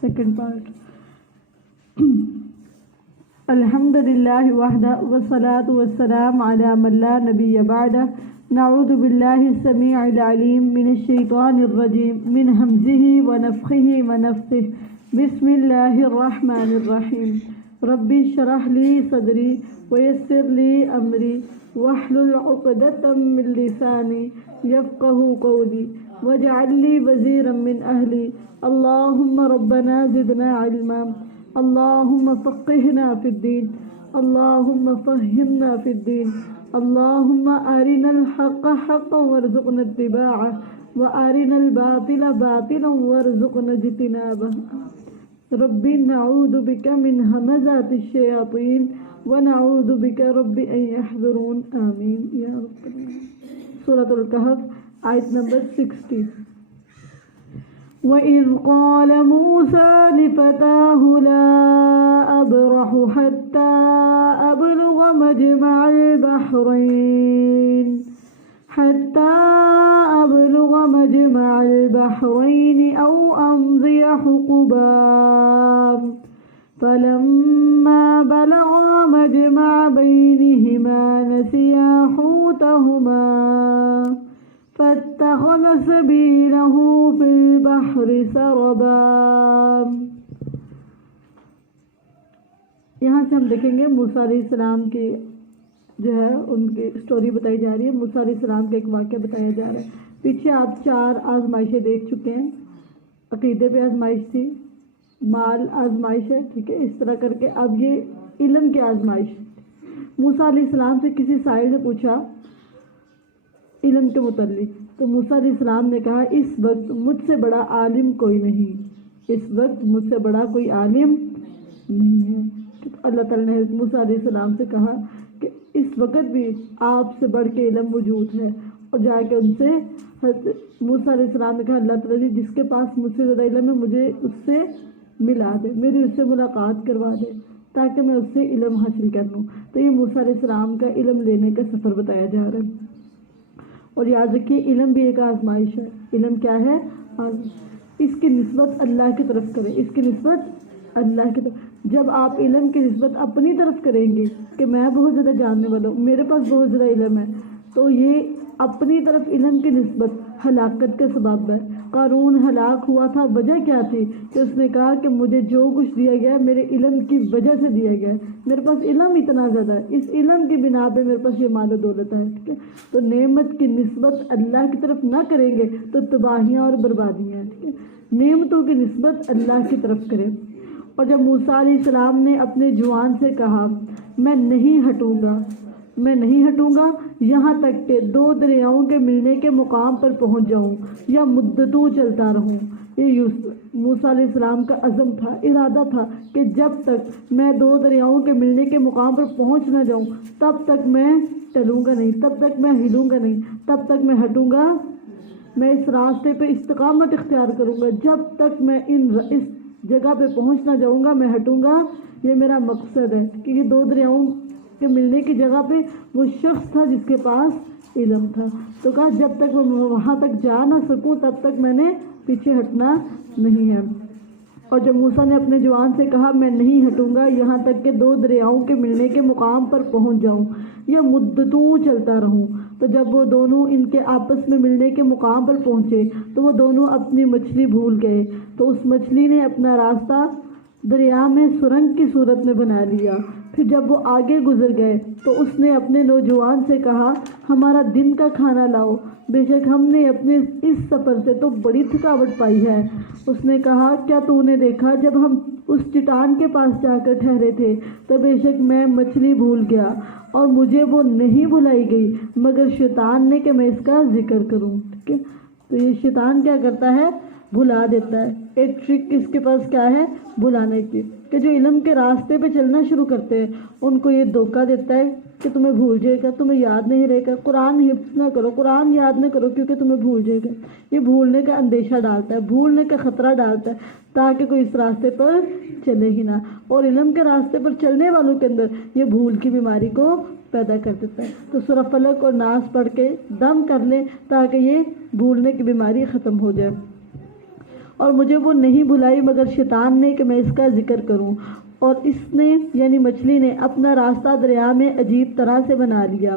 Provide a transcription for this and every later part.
Second part. الحمدللہ وحدہ والصلاة والسلام علی من لا نبی بعدہ. نعوذ باللہ السمیع العلیم من الشیطان الرجیم من ہمزہ ونفخہ ونفثہ. بسم اللہ الرحمن الرحیم. ربی اشرح لی صدری ویسر لی امری واحلل عقدۃ من لسانی یفقہوا قولی واجعل لی وزیرا من اہلی. اللہم ربنا زدنا علما. اللہم فقہنا فی الدین. اللہم فہمنا فی الدین. اللہم ارنا الحق حقا وارزقنا اتباعہ وارنا الباطل باطلا وارزقنا اجتنابہ. رب نعوذ بک من ہمزات الشیاطین ونعوذ بک رب ان یحضرون. آمین یا رب العالمین. سورۃ الکہف آیت نمبر 60. وَإِذْ قَالَ مُوسَى لِفَتَاهُ لَا أَبْرَحُ حَتَّى أَبْلُغَ مَجْمَعَ الْبَحْرَيْنِ أَوْ أَمْضِيَ حُقُبًا. فَلَمَّا بَلَغَا مَجْمَعَ بَيْنِهِمَا نَسِيَا حُوتَهُمَا فاتخذ سبيله في البحر سربا. یہاں سے ہم دیکھیں گے موسیٰ علیہ السلام کی جو ہے ان کی سٹوری بتائی جا رہی ہے. موسیٰ علیہ السلام کا ایک واقعہ بتایا جا رہا ہے. پیچھے آپ 4 آزمائشیں دیکھ چکے ہیں. عقیدے پہ آزمائش تھی, مال آزمائش ہے, ٹھیک ہے, اس طرح کر کے اب یہ علم کی آزمائش. موسیٰ علیہ السلام سے کسی سائل نے پوچھا علم کے متعلق, تو موسیٰ علیہ السلام نے کہا اس وقت مجھ سے بڑا عالم کوئی نہیں, اس وقت مجھ سے بڑا کوئی عالم نہیں ہے. اللہ تعالیٰ نے موسیٰ علیہ السلام سے کہا کہ اس وقت بھی آپ سے بڑھ کے علم موجود ہے. اور جا کے ان سے موسیٰ علیہ السلام نے کہا اللہ تعالیٰ جی جس کے پاس مجھ سے زیادہ علم ہے مجھے اس سے ملا دے, میری اس سے ملاقات کروا دے تاکہ میں اس سے علم حاصل کر لوں. تو یہ موسیٰ علیہ السلام کا علم لینے کا سفر بتایا جا رہا ہے. اور یاد رکھیے علم بھی ایک آزمائش ہے. علم کیا ہے؟ اس کی نسبت اللہ کی طرف کریں, اس کی نسبت اللہ کی طرف. جب آپ علم کی نسبت اپنی طرف کریں گے کہ میں بہت زیادہ جاننے والا ہوں, میرے پاس بہت زیادہ علم ہے, تو یہ اپنی طرف علم کی نسبت ہلاکت کا سبب ہے. قارون ہلاک ہوا تھا, وجہ کیا تھی کہ اس نے کہا کہ مجھے جو کچھ دیا گیا ہے میرے علم کی وجہ سے دیا گیا ہے, میرے پاس علم اتنا زیادہ ہے, اس علم کی بنا پہ میرے پاس یہ مال و دولت ہے. ٹھیک ہے, تو نعمت کی نسبت اللہ کی طرف نہ کریں گے تو تباہیاں اور بربادیاں. ٹھیک ہے, نعمتوں کی نسبت اللہ کی طرف کریں. اور جب موسیٰ علیہ السلام نے اپنے جوان سے کہا میں نہیں ہٹوں گا یہاں تک کہ 2 دریاؤں کے ملنے کے مقام پر پہنچ جاؤں یا مدتوں چلتا رہوں. یہ موسیٰ علیہ السلام کا عزم تھا, ارادہ تھا کہ جب تک میں 2 دریاؤں کے ملنے کے مقام پر پہنچ نہ جاؤں تب تک میں چلوں گا نہیں, تب تک میں ہلوں گا نہیں, تب تک میں ہٹوں گا, میں اس راستے پہ استقامت اختیار کروں گا جب تک میں اس جگہ پہ پہنچ نہ جاؤں گا, میں ہٹوں گا. یہ میرا مقصد ہے کہ یہ 2 دریاؤں کے ملنے کی جگہ پہ وہ شخص تھا جس کے پاس علم تھا. تو کہا جب تک میں وہاں تک جا نہ سکوں تب تک میں نے پیچھے ہٹنا نہیں ہے. اور جب موسیٰ نے اپنے جوان سے کہا میں نہیں ہٹوں گا یہاں تک کہ 2 دریاؤں کے ملنے کے مقام پر پہنچ جاؤں یا مدتوں چلتا رہوں, تو جب وہ دونوں ان کے آپس میں ملنے کے مقام پر پہنچے تو وہ دونوں اپنی مچھلی بھول گئے. تو اس مچھلی نے اپنا راستہ دریا میں سرنگ کی صورت میں بنا لیا. پھر جب وہ آگے گزر گئے تو اس نے اپنے نوجوان سے کہا ہمارا دن کا کھانا لاؤ, بے شک ہم نے اپنے اس سفر سے تو بڑی تھکاوٹ پائی ہے. اس نے کہا کیا تو نے دیکھا جب ہم اس چٹان کے پاس جا کر ٹھہرے تھے تو بے شک میں مچھلی بھول گیا اور مجھے وہ نہیں بھلائی گئی مگر شیطان نے کہ میں اس کا ذکر کروں. ٹھیک ہے, تو یہ شیطان کیا کرتا ہے؟ بھلا دیتا ہے. ایک ٹرک اس کے پاس کیا ہے؟ بھلانے کی. کہ جو علم کے راستے پہ چلنا شروع کرتے ہیں ان کو یہ دھوکہ دیتا ہے کہ تمہیں بھول جائے گا, تمہیں یاد نہیں رہے گا, قرآن حفظ نہ کرو, قرآن یاد نہ کرو کیونکہ تمہیں بھول جائے گا. یہ بھولنے کا اندیشہ ڈالتا ہے, بھولنے کا خطرہ ڈالتا ہے تاکہ کوئی اس راستے پر چلے ہی نہ. اور علم کے راستے پر چلنے والوں کے اندر یہ بھول کی بیماری کو پیدا کر دیتا ہے. تو سورہ فلق اور ناس پڑھ کے دم کر لیں تاکہ یہ بھولنے کی بیماری ختم ہو جائے. اور مجھے وہ نہیں بلائی مگر شیطان نے کہ میں اس کا ذکر کروں، اور اس نے یعنی مچھلی نے اپنا راستہ دریا میں عجیب طرح سے بنا لیا۔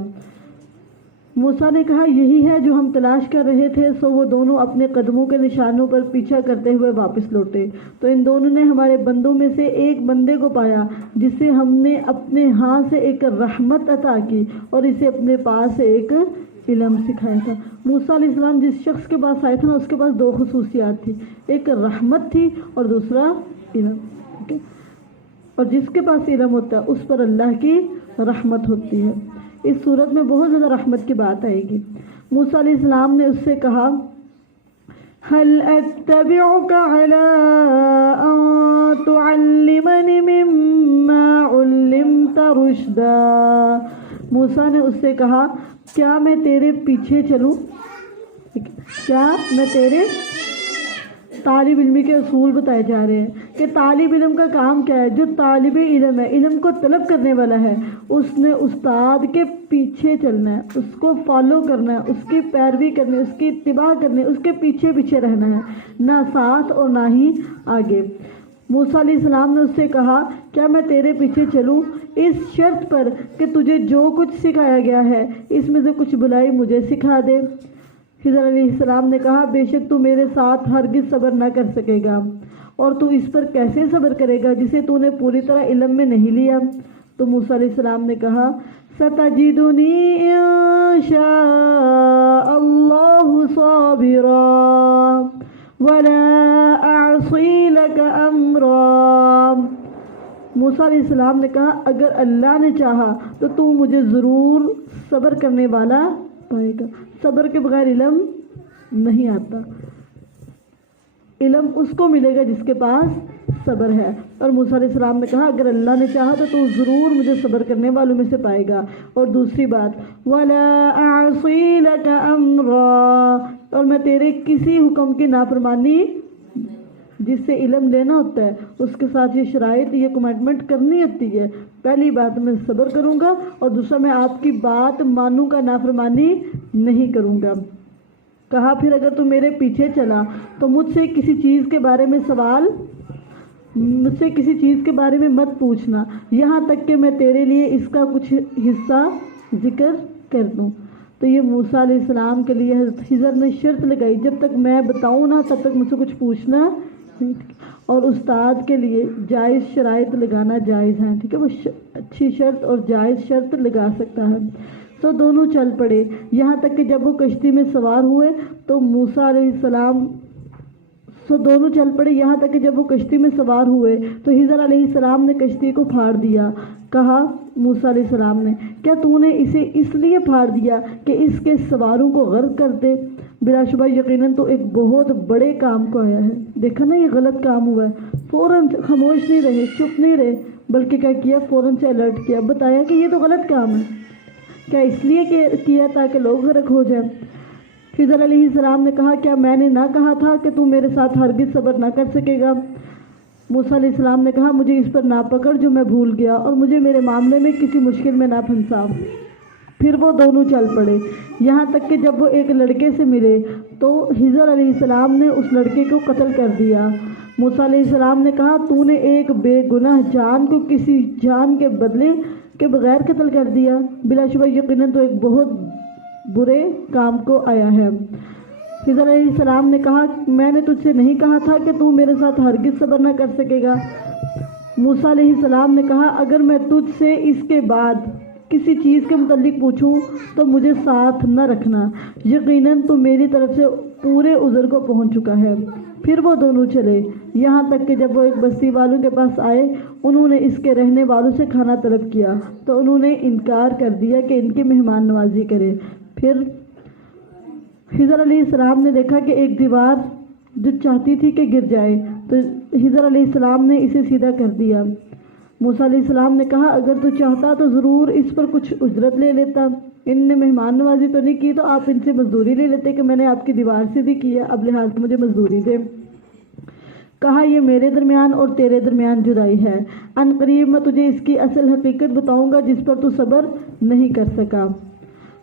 موسیٰ نے کہا یہی ہے جو ہم تلاش کر رہے تھے، سو وہ دونوں اپنے قدموں کے نشانوں پر پیچھا کرتے ہوئے واپس لوٹے، تو ان دونوں نے ہمارے بندوں میں سے ایک بندے کو پایا جسے ہم نے اپنے ہاں سے ایک رحمت عطا کی اور اسے اپنے پاس سے ایک علم سکھایا تھا۔ موسیٰ علیہ السلام جس شخص کے پاس آئے تھے نا، اس کے پاس دو خصوصیات تھی، ایک رحمت تھی اور دوسرا علم، ٹھیک ہے؟ اور جس کے پاس علم ہوتا ہے اس پر اللہ کی رحمت ہوتی ہے۔ اس صورت میں بہت زیادہ رحمت کی بات آئے گی۔ موسیٰ علیہ السلام نے اس سے کہا هل اتبعك على ان تعلمني مما علمت رشدا، موسیٰ نے اس سے کہا کیا میں تیرے پیچھے چلوں، کیا میں تیرے طالب علمی کے اصول بتائے جا رہے ہیں کہ طالب علم کا کام کیا ہے۔ جو طالب علم ہے، علم کو طلب کرنے والا ہے، اس نے استاد کے پیچھے چلنا ہے، اس کو فالو کرنا ہے، اس کی پیروی کرنی ہے، اس کی اتباع کرنی ہے، اس کے پیچھے پیچھے رہنا ہے، نہ ساتھ اور نہ ہی آگے۔ موسیٰ علیہ السلام نے اس سے کہا کیا میں تیرے پیچھے چلوں اس شرط پر کہ تجھے جو کچھ سکھایا گیا ہے اس میں سے کچھ بلائی مجھے سکھا دے۔ خضر علیہ السلام نے کہا بے شک تو میرے ساتھ ہرگز صبر نہ کر سکے گا، اور تو اس پر کیسے صبر کرے گا جسے تو نے پوری طرح علم میں نہیں لیا۔ تو موسیٰ علیہ السلام نے کہا ستجدنی ان شاء اللہ صابرا ولا اعصی لک امرا، موسیٰ علیہ السلام نے کہا اگر اللہ نے چاہا تو مجھے ضرور صبر کرنے والا پائے گا۔ صبر کے بغیر علم نہیں آتا، علم اس کو ملے گا جس کے پاس صبر ہے۔ اور موسیٰ علیہ السلام نے کہا اگر اللہ نے چاہا تو ضرور مجھے صبر کرنے والوں میں سے پائے گا۔ اور دوسری بات وَلَا أَعْصِي لَكَ أَمْرًا، اور میں تیرے کسی حکم کی نافرمانی، جس سے علم لینا ہوتا ہے اس کے ساتھ یہ شرائط، یہ کمٹمنٹ کرنی ہوتی ہے۔ پہلی بات میں صبر کروں گا، اور دوسرا میں آپ کی بات مانوں گا، نافرمانی نہیں کروں گا۔ کہا پھر اگر تو میرے پیچھے چلا تو مجھ سے کسی چیز کے بارے میں مت پوچھنا، یہاں تک کہ میں تیرے لیے اس کا کچھ حصہ ذکر کر دوں۔ تو یہ موسیٰ علیہ السلام کے لیے حضرت خضر نے شرط لگائی جب تک میں بتاؤں نا تب تک مجھ سے کچھ پوچھنا نہیں۔ اور استاد کے لیے جائز شرائط لگانا جائز ہیں، ٹھیک ہے، وہ اچھی شرط اور جائز شرط لگا سکتا ہے۔ تو دونوں چل پڑے، یہاں تک کہ جب وہ کشتی میں سوار ہوئے تو موسیٰ علیہ السلام تو خضر علیہ السلام نے کشتی کو پھاڑ دیا۔ کہا موسیٰ علیہ السلام نے کیا تو نے اسے اس لیے پھاڑ دیا کہ اس کے سواروں کو غرق کر دے؟ بلا شبہ یقیناً تو ایک بہت بڑے کام کو آیا ہے۔ دیکھا نا یہ غلط کام ہوا ہے، فوراً خاموش نہیں رہے، چپ نہیں رہے، بلکہ کیا کیا، فوراً سے الرٹ کیا، بتایا کہ یہ تو غلط کام ہے۔ کیا اس لیے کیا تاکہ لوگ غرق ہو جائیں؟ خضر علیہ السلام نے کہا کیا میں نے نہ کہا تھا کہ تم میرے ساتھ ہرگز صبر نہ کر سکے گا؟ موسیٰ علیہ السلام نے کہا مجھے اس پر نہ پکڑ جو میں بھول گیا، اور مجھے میرے معاملے میں کسی مشکل میں نہ پھنسا۔ پھر وہ دونوں چل پڑے، یہاں تک کہ جب وہ ایک لڑکے سے ملے تو خضر علیہ السلام نے اس لڑکے کو قتل کر دیا۔ موسیٰ علیہ السلام نے کہا تو نے ایک بے گناہ جان کو کسی جان کے بدلے کے بغیر قتل کر دیا، بلا شبہ یقیناً تو ایک بہت برے کام کو آیا ہے۔ خضر علیہ السلام نے کہا میں نے تجھ سے نہیں کہا تھا کہ تو میرے ساتھ ہرگز صبر نہ کر سکے گا؟ موسیٰ علیہ السلام نے کہا اگر میں تجھ سے اس کے بعد کسی چیز کے متعلق پوچھوں تو مجھے ساتھ نہ رکھنا، یقیناً تو میری طرف سے پورے عذر کو پہنچ چکا ہے۔ پھر وہ دونوں چلے، یہاں تک کہ جب وہ ایک بستی والوں کے پاس آئے، انہوں نے اس کے رہنے والوں سے کھانا طلب کیا تو انہوں نے انکار کر دیا کہ ان کی مہمان نوازی کرے۔ پھر خضر علیہ السلام نے دیکھا کہ ایک دیوار جو چاہتی تھی کہ گر جائے، تو خضر علیہ السلام نے اسے سیدھا کر دیا۔ موسیٰ علیہ السلام نے کہا اگر تو چاہتا تو ضرور اس پر کچھ اجرت لے لیتا، ان نے مہمان نوازی تو نہیں کی تو آپ ان سے مزدوری لے لیتے کہ میں نے آپ کی دیوار سیدھی کی ہے، اب لحاظ مجھے مزدوری دے۔ کہا یہ میرے درمیان اور تیرے درمیان جدائی ہے، ان قریب میں تجھے اس کی اصل حقیقت بتاؤں گا جس پر تو صبر نہیں کر سکا۔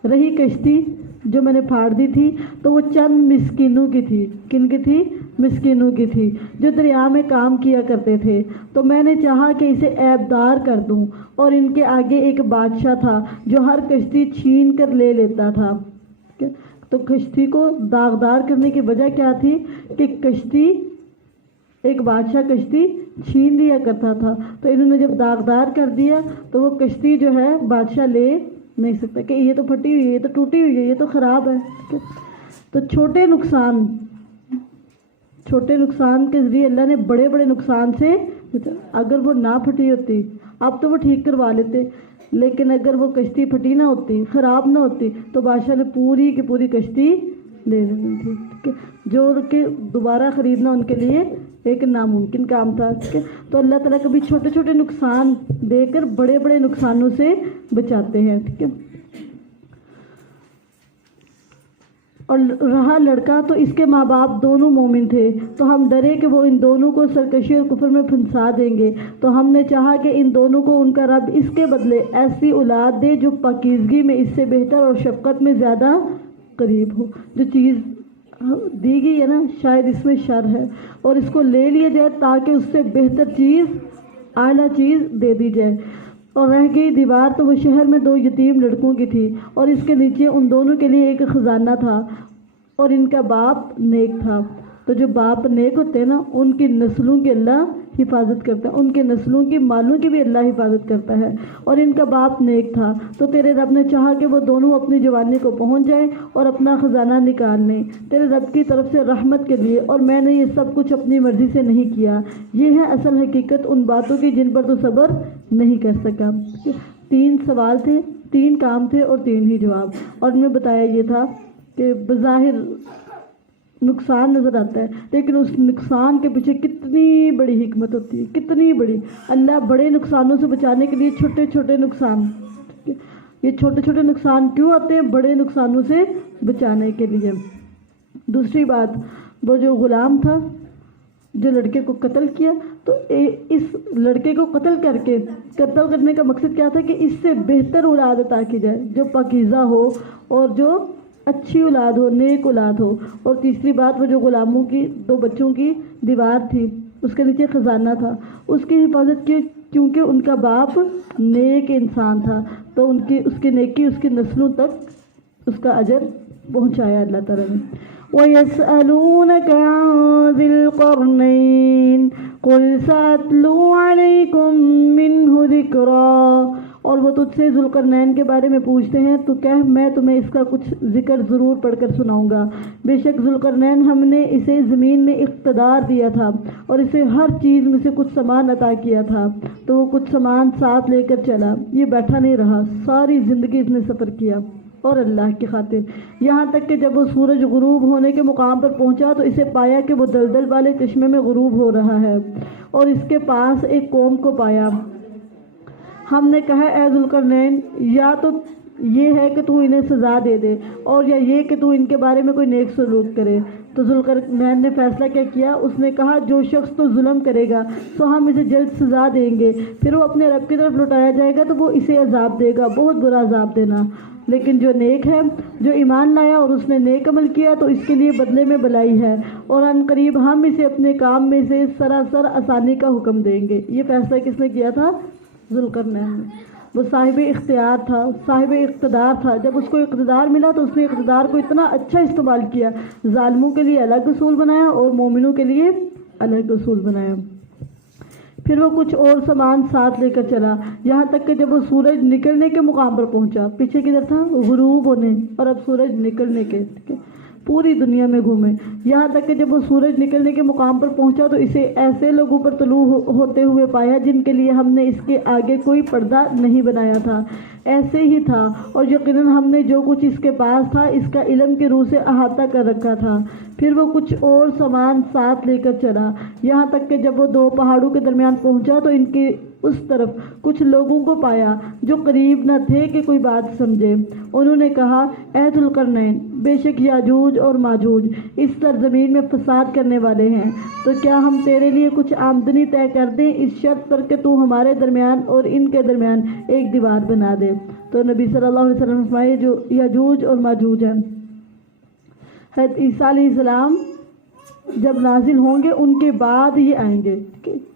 رہی کشتی جو میں نے پھاڑ دی تھی تو وہ چند مسکینوں کی تھی، کن کی تھی؟ مسکینوں کی تھی جو دریا میں کام کیا کرتے تھے، تو میں نے چاہا کہ اسے عیبدار کر دوں، اور ان کے آگے ایک بادشاہ تھا جو ہر کشتی چھین کر لے لیتا تھا۔ تو کشتی کو داغدار کرنے کی وجہ کیا تھی کہ کشتی، ایک بادشاہ کشتی چھین لیا کرتا تھا، تو انہوں نے جب داغدار کر دیا تو وہ کشتی جو ہے بادشاہ لے نہیں سکتا کہ یہ تو پھٹی ہوئی ہے، یہ تو ٹوٹی ہوئی ہے، یہ تو خراب ہے۔ تو چھوٹے نقصان کے ذریعے اللہ نے بڑے بڑے نقصان سے، اگر وہ نہ پھٹی ہوتی اب تو وہ ٹھیک کروا لیتے، لیکن اگر وہ کشتی پھٹی نہ ہوتی، خراب نہ ہوتی، تو بادشاہ نے پوری کی پوری کشتی لے لینی تھی، ٹھیک ہے، جو کہ دوبارہ خریدنا ان کے لیے ایک ناممکن کام تھا، ٹھیک ہے۔ تو اللہ تعالیٰ کبھی چھوٹے چھوٹے نقصان دے کر بڑے بڑے نقصانوں سے بچاتے ہیں، ٹھیک ہے۔ اور رہا لڑکا، تو اس کے ماں باپ دونوں مومن تھے، تو ہم ڈرے کہ وہ ان دونوں کو سرکشی اور کفر میں پھنسا دیں گے، تو ہم نے چاہا کہ ان دونوں کو ان کا رب اس کے بدلے ایسی اولاد دے جو پاکیزگی میں اس سے بہتر اور شفقت میں زیادہ قریب ہو۔ جو چیز دی گئی ہے نا، شاید اس میں شر ہے، اور اس کو لے لیا جائے تاکہ اس سے بہتر چیز، اعلیٰ چیز دے دی جائے۔ اور رہ گئی دیوار، تو وہ شہر میں 2 یتیم لڑکوں کی تھی، اور اس کے نیچے ان دونوں کے لیے ایک خزانہ تھا، اور ان کا باپ نیک تھا۔ تو جو باپ نیک ہوتے ہیں نا، ان کی نسلوں کی اللہ حفاظت کرتا ہے، ان کے نسلوں کی مالوں کی بھی اللہ حفاظت کرتا ہے، اور ان کا باپ نیک تھا۔ تو تیرے رب نے چاہا کہ وہ دونوں اپنی جوانی کو پہنچ جائیں اور اپنا خزانہ نکال لیں تیرے رب کی طرف سے رحمت کے لیے، اور میں نے یہ سب کچھ اپنی مرضی سے نہیں کیا۔ یہ ہے اصل حقیقت ان باتوں کی جن پر تو صبر نہیں کر سکا۔ 3 سوال تھے، 3 کام تھے اور 3 ہی جواب، اور ان میں بتایا یہ تھا کہ بظاہر نقصان نظر آتا ہے، لیکن اس نقصان کے پیچھے کتنی بڑی حکمت ہوتی ہے، کتنی بڑی۔ اللہ بڑے نقصانوں سے بچانے کے لیے چھوٹے چھوٹے نقصان، یہ چھوٹے چھوٹے نقصان کیوں آتے ہیں؟ بڑے نقصانوں سے بچانے کے لیے۔ دوسری بات، وہ جو غلام تھا جو لڑکے کو قتل کیا، تو اس لڑکے کو قتل کرنے کا مقصد کیا تھا کہ اس سے بہتر اولاد عطا کی جائے، جو پاکیزہ ہو اور جو اچھی اولاد ہو، نیک اولاد ہو۔ اور تیسری بات، وہ جو غلاموں کی 2 بچوں کی دیوار تھی، اس کے نیچے خزانہ تھا، اس کی حفاظت کی، کیونکہ ان کا باپ نیک انسان تھا، تو اس کی نیکی اس کی نسلوں تک اس کا اجر پہنچایا اللہ تعالیٰ نے۔ وَيَسْأَلُونَكَ عَنْ ذِي الْقَرْنَيْنِ قُلْ سَأَتْلُو عَلَيْكُمْ مِنْهُ ذِكْرًا، اور وہ تجھ سے ذوالقرنین کے بارے میں پوچھتے ہیں، تو کہہ میں تمہیں اس کا کچھ ذکر ضرور پڑھ کر سناؤں گا۔ بے شک ذوالقرنین ہم نے اسے زمین میں اقتدار دیا تھا، اور اسے ہر چیز میں سے کچھ سامان عطا کیا تھا، تو وہ کچھ سامان ساتھ لے کر چلا، یہ بیٹھا نہیں رہا، ساری زندگی اس نے سفر کیا اور اللہ کی خاطر، یہاں تک کہ جب وہ سورج غروب ہونے کے مقام پر پہنچا تو اسے پایا کہ وہ دلدل والے چشمے میں غروب ہو رہا ہے، اور اس کے پاس ایک قوم کو پایا۔ ہم نے کہا اے ذوالقرنین، یا تو یہ ہے کہ تو انہیں سزا دے دے، اور یا یہ کہ تو ان کے بارے میں کوئی نیک سلوک کرے۔ تو ذوالقرنین نے فیصلہ کیا کیا؟ اس نے کہا جو شخص تو ظلم کرے گا تو ہم اسے جلد سزا دیں گے، پھر وہ اپنے رب کی طرف لوٹایا جائے گا تو وہ اسے عذاب دے گا، بہت برا عذاب دینا۔ لیکن جو نیک ہے، جو ایمان لایا اور اس نے نیک عمل کیا، تو اس کے لیے بدلے میں بھلائی ہے، اور ان قریب ہم اسے اپنے کام میں سے سراسر آسانی کا حکم دیں گے۔ یہ فیصلہ کس نے کیا تھا؟ ذوالقرنین نے۔ وہ صاحب اختیار تھا، صاحب اقتدار تھا، جب اس کو اقتدار ملا تو اس نے اقتدار کو اتنا اچھا استعمال کیا، ظالموں کے لیے الگ اصول بنایا اور مومنوں کے لیے الگ اصول بنایا۔ پھر وہ کچھ اور سامان ساتھ لے کر چلا، یہاں تک کہ جب وہ سورج نکلنے کے مقام پر پہنچا، پیچھے کدھر تھا؟ غروب ہونے، اور اب سورج نکلنے کے، پوری دنیا میں گھومے، یہاں تک کہ جب وہ سورج نکلنے کے مقام پر پہنچا تو اسے ایسے لوگوں پر طلوع ہوتے ہوئے پایا جن کے لیے ہم نے اس کے آگے کوئی پردہ نہیں بنایا تھا، ایسے ہی تھا، اور یقیناً ہم نے جو کچھ اس کے پاس تھا اس کا علم کی روح سے احاطہ کر رکھا تھا۔ پھر وہ کچھ اور سامان ساتھ لے کر چلا، یہاں تک کہ جب وہ 2 پہاڑوں کے درمیان پہنچا تو ان کی اس طرف کچھ لوگوں کو پایا جو قریب نہ تھے کہ کوئی بات سمجھے۔ انہوں نے کہا اے ذوالقرنین، بے شک یاجوج اور ماجوج اس سرزمین میں فساد کرنے والے ہیں، تو کیا ہم تیرے لیے کچھ آمدنی طے کر دیں اس شرط پر کہ تو ہمارے درمیان اور ان کے درمیان ایک دیوار بنا دے؟ تو نبی صلی اللہ علیہ وسلم فرمائے جو یاجوج اور ماجوج ہیں، حضرت عیسیٰ علیہ السلام جب نازل ہوں گے ان کے بعد یہ آئیں گے،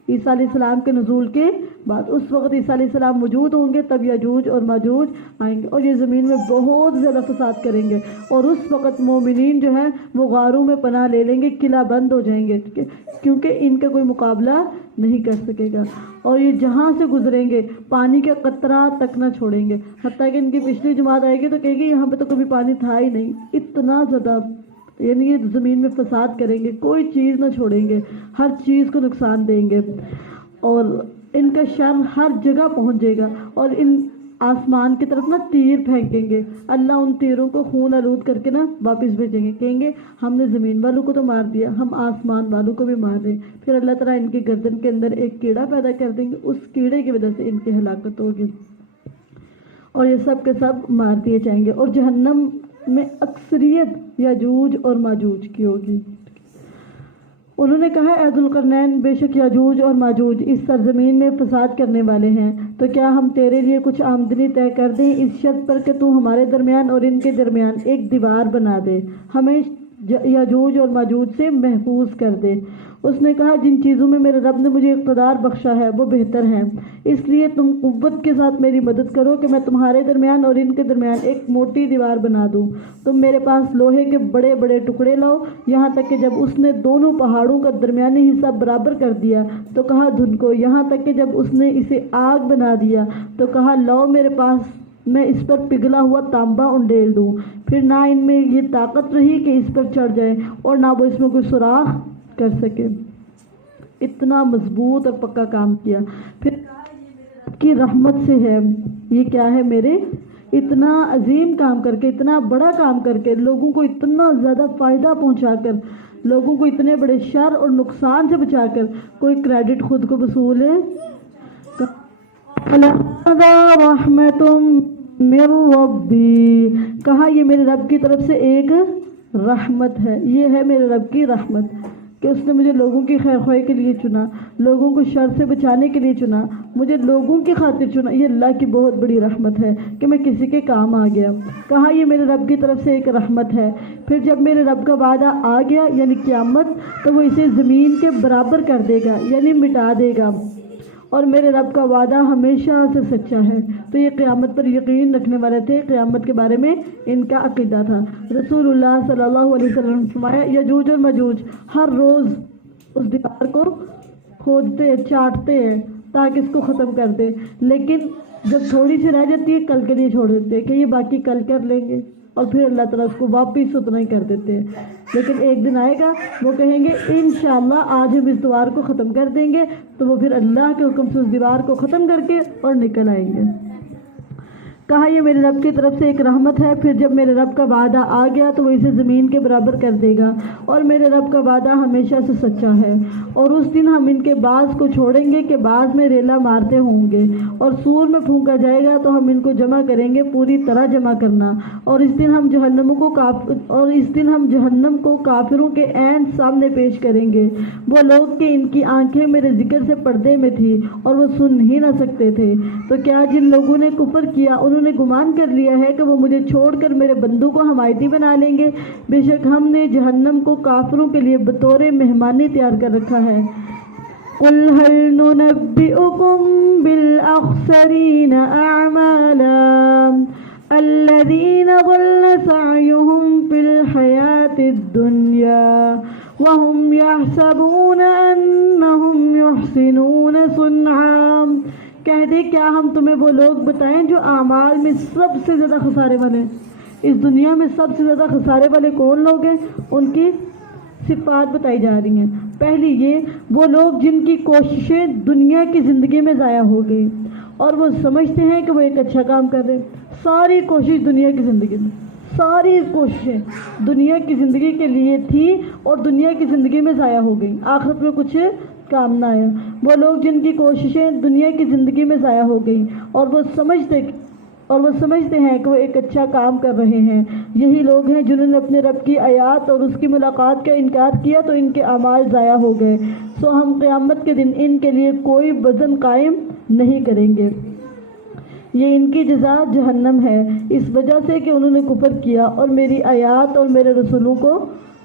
عیسیٰ علیہ السلام کے نزول کے بعد۔ اس وقت عیسیٰ علیہ السلام موجود ہوں گے، تب یاجوج اور ماجوج آئیں گے اور یہ زمین میں بہت زیادہ فساد کریں گے، اور اس وقت مومنین جو ہیں وہ غاروں میں پناہ لے لیں گے، قلعہ بند ہو جائیں گے، کیونکہ ان کا کوئی مقابلہ نہیں کر سکے گا، اور یہ جہاں سے گزریں گے پانی کا قطرہ تک نہ چھوڑیں گے، حتیٰ کہ ان کی پچھلی جماعت آئے گی تو کہے گی یہاں پہ تو کبھی پانی تھا ہی نہیں، اتنا زیادہ یعنی یہ زمین میں فساد کریں گے، کوئی چیز نہ چھوڑیں گے، ہر چیز کو نقصان دیں گے، اور ان کا شر ہر جگہ پہنچ جائے گا، اور ان آسمان کی طرف نا تیر پھینکیں گے، اللہ ان تیروں کو خون آلود کر کے نا واپس بھیجیں گے، کہیں گے ہم نے زمین والوں کو تو مار دیا، ہم آسمان والوں کو بھی مار رہے ہیں، پھر اللہ تعالیٰ ان کی گردن کے اندر ایک کیڑا پیدا کر دیں گے، اس کیڑے کی وجہ سے ان کی ہلاکت ہوگی، اور یہ سب کے سب مار دیے جائیں گے، اور جہنم میں اکثریت یاجوج اور ماجوج کی ہوگی۔ انہوں نے کہا اے ذوالقرنین، بے شک یاجوج اور ماجوج اس سرزمین میں فساد کرنے والے ہیں، تو کیا ہم تیرے لیے کچھ آمدنی طے کر دیں اس شرط پر کہ تو ہمارے درمیان اور ان کے درمیان ایک دیوار بنا دے، ہمیں یاجوج اور ماجوج سے محفوظ کر دے۔ اس نے کہا جن چیزوں میں میرے رب نے مجھے اقتدار بخشا ہے وہ بہتر ہیں، اس لیے تم قوت کے ساتھ میری مدد کرو کہ میں تمہارے درمیان اور ان کے درمیان ایک موٹی دیوار بنا دوں۔ تم میرے پاس لوہے کے بڑے بڑے ٹکڑے لاؤ، یہاں تک کہ جب اس نے دونوں پہاڑوں کا درمیانی حصہ برابر کر دیا تو کہا دھن کو، یہاں تک کہ جب اس نے اسے آگ بنا دیا تو کہا لاؤ میرے پاس، میں اس پر پگھلا ہوا تانبا انڈیل دوں۔ پھر نہ ان میں یہ طاقت رہی کہ اس پر چڑھ جائے اور نہ وہ اس میں کوئی سوراخ کر سکے، اتنا مضبوط اور پکا کام کیا۔ پھر کی رحمت سے ہے، یہ کیا ہے میرے، اتنا عظیم کام کر کے، اتنا بڑا کام کر کے، لوگوں کو اتنا زیادہ فائدہ پہنچا کر، لوگوں کو اتنے بڑے شر اور نقصان سے بچا کر کوئی کریڈٹ خود کو وصول ہے۔ رحمت من ربی، کہا یہ میرے رب کی طرف سے ایک رحمت ہے، یہ ہے میرے رب کی رحمت کہ اس نے مجھے لوگوں کی خیر خواہی کے لیے چنا، لوگوں کو شر سے بچانے کے لیے چنا، مجھے لوگوں کی خاطر چنا، یہ اللہ کی بہت بڑی رحمت ہے کہ میں کسی کے کام آ گیا۔ کہا یہ میرے رب کی طرف سے ایک رحمت ہے۔ پھر جب میرے رب کا وعدہ آ گیا یعنی قیامت، تو وہ اسے زمین کے برابر کر دے گا یعنی مٹا دے گا، اور میرے رب کا وعدہ ہمیشہ سے سچا ہے۔ تو یہ قیامت پر یقین رکھنے والے تھے، قیامت کے بارے میں ان کا عقیدہ تھا۔ رسول اللہ صلی اللہ علیہ وسلم نے فرمایا یاجوج اور ماجوج ہر روز اس دیوار کو کھودتے چاٹتے ہیں تاکہ اس کو ختم کر دے، لیکن جب تھوڑی سی رہ جاتی ہے کل کے لیے چھوڑ دیتے ہیں کہ یہ باقی کل کر لیں گے، اور پھر اللہ تعالیٰ اس کو واپس اتنا ہی کر دیتے ہیں۔ لیکن ایک دن آئے گا وہ کہیں گے انشاءاللہ آج ہم اس دیوار کو ختم کر دیں گے، تو وہ پھر اللہ کے حکم سے اس دیوار کو ختم کر کے اور نکل آئیں گے۔ کہا یہ میرے رب کی طرف سے ایک رحمت ہے۔ پھر جب میرے رب کا وعدہ آ گیا تو وہ اسے زمین کے برابر کر دے گا، اور میرے رب کا وعدہ ہمیشہ سے سچا ہے۔ اور اس دن ہم ان کے بعض کو چھوڑیں گے کہ بعض میں ریلا مارتے ہوں گے، اور سور میں پھونکا جائے گا تو ہم ان کو جمع کریں گے، پوری طرح جمع کرنا۔ اور اس دن ہم جہنم کو کافروں کے عین سامنے پیش کریں گے، وہ لوگ کہ ان کی آنکھیں میرے ذکر سے پردے میں تھی اور وہ سن ہی نہ سکتے تھے۔ تو کیا جن لوگوں نے کفر کیا انہوں نے گمان کر لیا ہے کہ وہ مجھے چھوڑ کر میرے بندوں کو حمایتی بنا لیں گے؟ بے شک ہم نے جہنم کو کافروں کے لیے بطور مہمانی تیار کر رکھا ہے۔ قُلْ هَلْ نُنَبِّئُكُمْ بِالْأَخْسَرِينَ أَعْمَالًا الَّذِينَ ضَلَّ سَعْيُهُمْ فِي الْحَيَاةِ الدُّنْيَا وَهُمْ يَحْسَبُونَ أَنَّهُمْ يُحْسِنُونَ صُنْعًا۔ کہہ دے کیا ہم تمہیں وہ لوگ بتائیں جو اعمال میں سب سے زیادہ خسارے والے ہیں؟ اس دنیا میں سب سے زیادہ خسارے والے کون لوگ ہیں؟ ان کی صفات بتائی جا رہی ہیں۔ پہلی یہ وہ لوگ جن کی کوششیں دنیا کی زندگی میں ضائع ہو گئی اور وہ سمجھتے ہیں کہ وہ ایک اچھا کام کر رہے ہیں، ساری کوشش دنیا کی زندگی میں، ساری کوششیں دنیا کی زندگی کے لیے تھی اور دنیا کی زندگی میں ضائع ہو گئی، آخرت میں کچھ کام نہ آیا۔ وہ لوگ جن کی کوششیں دنیا کی زندگی میں ضائع ہو گئی اور وہ سمجھتے ہیں کہ وہ ایک اچھا کام کر رہے ہیں، یہی لوگ ہیں جنہوں نے اپنے رب کی آیات اور اس کی ملاقات کا انکار کیا تو ان کے اعمال ضائع ہو گئے، سو ہم قیامت کے دن ان کے لیے کوئی وزن قائم نہیں کریں گے۔ یہ ان کی جزا جہنم ہے، اس وجہ سے کہ انہوں نے کفر کیا اور میری آیات اور میرے رسولوں کو